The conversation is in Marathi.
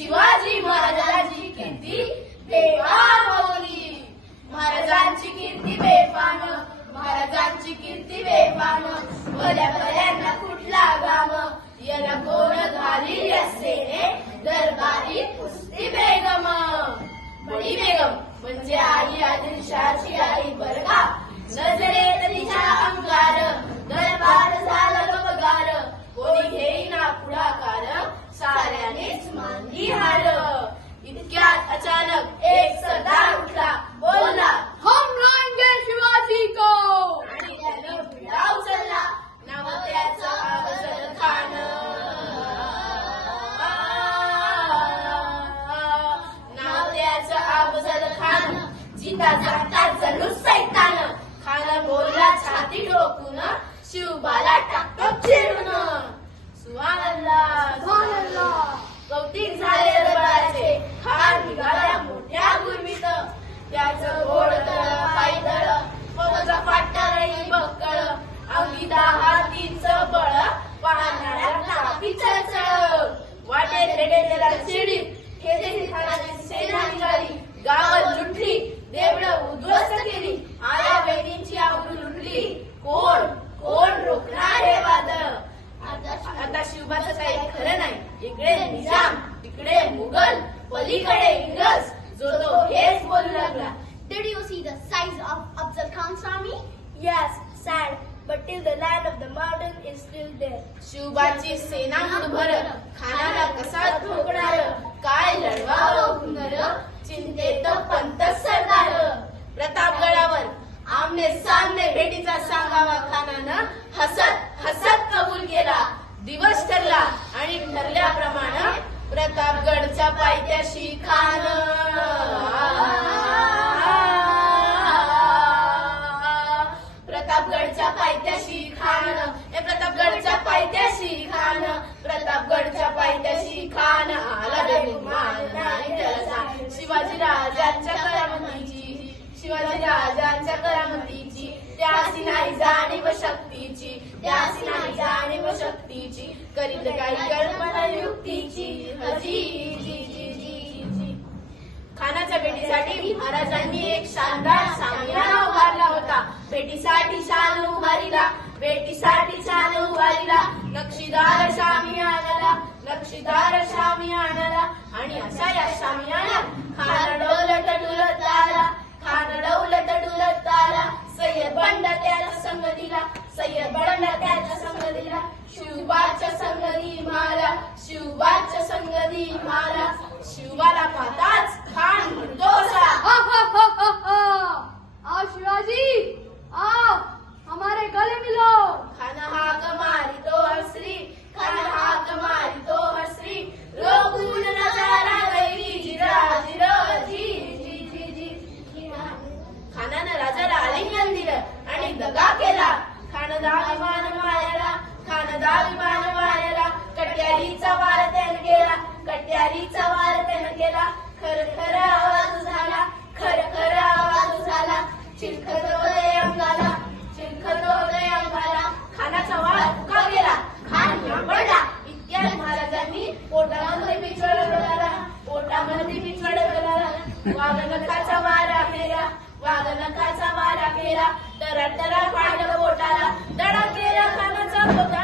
शिवाजी महाराजांची कीर्ती बेफाम होती. महाराजांची कीर्ती बेफाम, महाराजांची कीर्ती बेफाम. भल्या भल्यांना कुठला गाम, याला कोण घाली सेने दरबारी कुस्ती बेगम. बडी बेगम म्हणजे आई आदिलशाची आई बरगा. नजरेत तिच्या अंगार, दरबार झाला गबगार. कोणी घेईना पुढाकार, साऱ्यानेच मानली हार. इतक्यात अचानक एक सरदार उठला, बोलला, हम लाएंगे शिवाजी को. आणि त्यानं भिडा उचलला. नाव त्याचं अफजल खान. नाव त्याचं अफजल खान. जिता जाता जणू सैतान. खान बोलला छाती ठोकून, शिवबाला टाकतो चिरून. सुभानअल्लाह, सुभानअल्लाह. कौतिक झाले दरबाराचे. खान निघाला मोठ्या गुरमीत. त्याचं घोड तळ, पायी तळ, फौजा फाटणारी बक्कळ. अंगी हातीचं बळ, पाहणाऱ्या कापी चळचळ. वाटेत रेडेला शिडीत खेळी खानाची सेना निघाली. गावात लुटली, देवळं उद्ध्वस्त केली. आया बहिणींची आबरू लुटली. कोण कोण रोखणार हे वादळ. आता शिवबाचं काही खरं नाही. इकडे निजाम, तिकडे मुघल, पलीकडे इंग्रज. जो तो हेच बोलू लागला. Did you see the size of Afzal Khan's army? Yes, sad, but till the land of the mountain is still there. शिवबाची सेना मुठभर. खानाला कसा ठोकणार, काय लढवावं हुनर. चिंतेत पंत सरदार. प्रतापगडावर आमने सामने भेटीचा सांगावा खानानं. हसत हसत कबूल केला. दिवस ठरला आणि ठरल्याप्रमाणे प्रतापगडच्या पायथ्याशी खान. प्रतापगडच्या पायथ्याशी खान. प्रतापगडच्या पायथ्याशी खान. प्रतापगडच्या पायथ्याशी खान. आला बेगुमान नाही त्याला. शिवाजी राजांच्या करामतीची, शिवाजी राजांच्या करामतीची. त्यासी नाही जाणीव शक्तीची, त्यासी नाही जाणीव शक्तीची. करील काही कल्पना युक्तीची. हजी जी जी जी जी. खानाच्या भेटीसाठी महाराजांनी एक शानदार सामियाना उभारला होता. भेटीसाठी शान उभारीला, भेटीसाठी शान उभारीला. नक्षीदार शामियानाला, नक्षीदार शामियानाला. आणि अशा या शामियानात खान डोलत डुलत आला. खान डौलत डुलत आला. सय्यद बंड त्याला संग दिला, सय्यद बंड त्याचा संग दिला. शिवबाच्या संगती मारा, शिवबाच्या संगती मारा. शिवबाला पाहताच खान म्हणतो असा, आओ शिवाजी, आओ हमारे गले मिलो. खान हाक मारितो हसरी, खान हाक मारितो हसरी. रोगून नजारा गैरी जिरा जिरा जी जी जी जी. खानानं राजाला आलिंगन दिलं आणि दगा केला. खान दाविमान मारला, खान दाविमान मारला. कट्यारीचा वार त्यानं केला, कट्यारीचा वार त्यानं केला. खर खर आवाज झाला, खर खर आवाज झाला. चिलखतोदय अंगाला, चिलखतोदय अंगाला. खानाचा वार फुका गेला. खान घाबरला. इतक्यात महाराजांनी पोटामध्ये पिचवड घाला, पोटामध्ये पिचवड घाला. वाघनखाचा वारा केला, वाघनखाचा वारा केला. टरा टरा पाडलं पोटाला. धडा केला खानाचा पोटा.